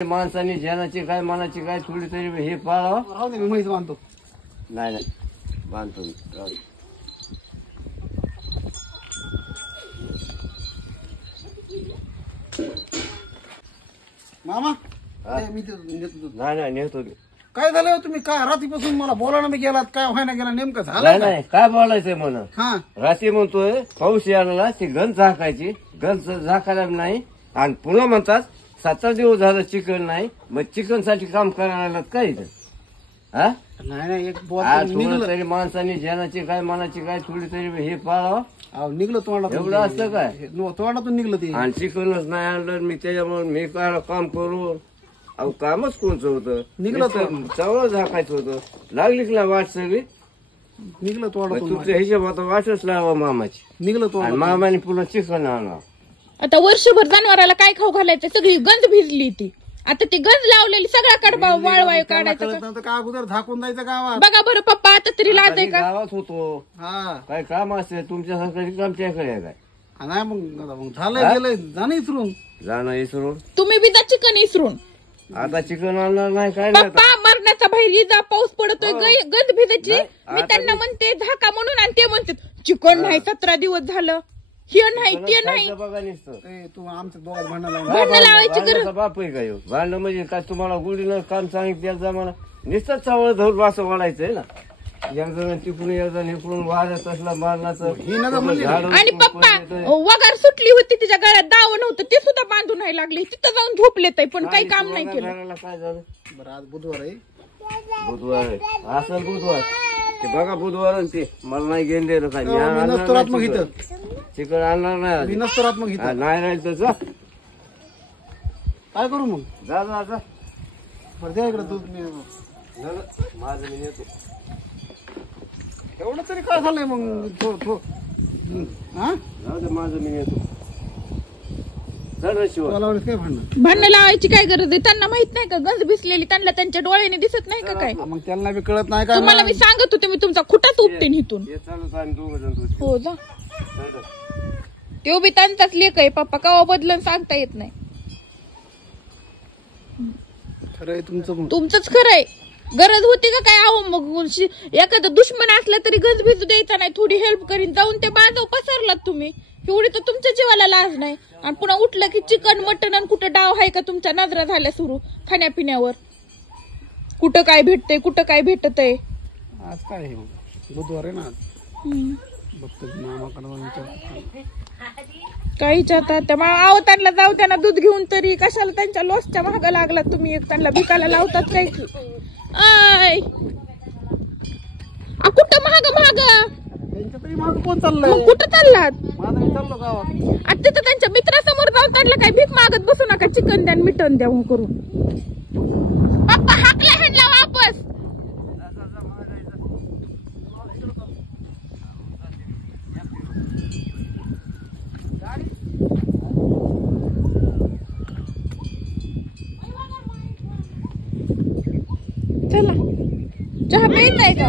माणसाने जनाची काय मनाची काय थोडी तरी हे पाळावं. राहू दे, मी म्हैस बांधतो. नाही नाही बांधतो मी. राहू दे. मामा हा? मी नेतो दूध. नाही नाही नेतो मी. काय झालं हो तुम्ही? काय रात्रीपासून मला बोलायला मी गेलात, काय व्हायला गेला नेमकं नाही झालं नाही काय बोलायचंय म्हणून हा रात्री म्हणतोय पाऊस यायला ती गंज झाकायची, गंज झाकायला नाही आणि पुन्हा म्हणतात 7 दिवस झालं चिकन नाही, मग चिकन साठी काम करायला काय इथं? हा नाही नाही एक बोल आज थोडं निघलं. तरी माणसाने जनाची काय मनाची काय थोडी तरी हे पाळावं. अहो निघलं तोंडातून. एवढं असतं काय? तोंडातून निघलं ते. आणि चिकनच नाही आणलं मी, त्याच्यामुळे मी काय काम करू? अहो कामच कोणचं होतं? निघलं तर. चवळ झाकायचं होतं. लागली की ना वाट सगळी. निघलं मग तोंडातून. तुमच्या हिशोबात वाटच लावा मामाची. निघलं आणि तोंडातून. मामाने पुन्हा चिकन आणा. आता वर्षभर जनावराला काय खाऊ घालायचं? सगळी गंज भिजली ती. आता ती गंज लावलेली सगळा कडबा वाळवाय काढायचा कळत का? नव्हतं का अगोदर झाकून जायचं गावात. बघा बरं पप्पा, आता तरी लाज आहे मी का? गावात होतो. हा काय काम असते तुमच्यासारखं आमच्याकडे आहे काय? नाही मग झालं गेलं जाणं विसरून. जाणं विसरून तुम्ही बी जा चिकन इसरून. आता चिकन आणणार नाही काय नाही आता. पप्पा मरणाचा बाहेर जा, पाऊस पडतोय, हो. गंज भिजायची. नाही, मी आता त्यांना मी- म्हणते झाका म्हणून, आणि ते म्हणते चिकन नाही, 17 दिवस झालं, हे नाही ते नाही. खायचं बघा नुसतं. ए, तू आमच्या दोघात भांडण लावून. भांडणं लावायची गरज. भांडणाचा बाप आहे का ह्यो? भांडण म्हणजे काय तुम्हाला गुढीनं काम सांगितलं जमाना नुसतं चावळ धरून असं वाढायचंय ना. एकजण तिकडून एकजण इकडून वाढत असला मारण्याचं आणि पप्पा वगार सुटली होती, तिच्या गळ्यात दाव नव्हतं, ते सुद्धा बांधून नाही लागले. तिथं जाऊन झोपले ते, पण काही काम नाही केलं. काय झालं? बरं आज बुधवार आहे. बुधवार आहे. असं बुधवार ते बघा बुधवार आणि ते मला नाही घेऊन दिलं काय. मी मी आणणार नसतो राहत मग नाही इथं. चिकन. चिकन आणणार नाही मी आज. नसतो राहत मग हा, इथं. नाही राहील तर जा काय करू मग? जा जा जा. बरं द्या इकडे दूध. झालं. माझं मी येतो. एवढं तरी काय झालंय मग? हा जाऊ दे माझं मी येतो. चल रे शिवा. तुला काय भांडण? भांडणं लावायची काय गरज आहे? त्यांना माहित नाही का गंज भिजलेली? त्यांना त्यांच्या डोळ्याने दिसत नाही का काय? मग त्यांना बी कळत नाही काय? तुम्हाला मी सांगत होते, मी तुमचा खुटाच उपटेन इथून. ये चालू आम्ही दोघं जण तुझी. हो जा. चल. तो बी त्यांचाच लेख आहे पप्पा, कवा बदलून सांगता येत नाही. खरं आहे तुमचं मग. तुमचंच खरंय. गरज होती का काय? अहो मग एखादा दुश्मन असला तरी गंज भिजू द्यायचा नाही, थोडी हेल्प करीन. जाऊन ते बाजू पसरलात तुम्ही. एवढी तर तुमच्या जीवाला लाज नाही. आणि पुन्हा उठलं की चिकन मटन, आणि कुठं डाव आहे का तुमच्या नजरा झाल्या सुरू खाण्यापिण्यावर? कुठं काय भेटतंय, कुठं काय भेटतंय? आज काय आहे मग? बुधवार आहे ना आज. बघतो मामाकडे जाऊन विचारतो. काय विचारतात त्या आवतांना? जाऊ त्यांना दूध घेऊन तरी. कशाला त्यांच्या लॉसच्या महागा लागला तुम्ही? एक त्यांना बिकायला लावतात काय की? आय कुठं महाग त्यांच्या तरी माझं कोण चाललंय? कुठं चाललात? माझं मी चाललो गावात. आता तिथं त्यांच्या मित्रासमोर जाऊन त्यांना काय भीक मागत बसू नका. चिकन द्या, मिटन द्या करून. पप्पा हाकला ह्यांना वापस. चला, चहा प्यायचा आहे का?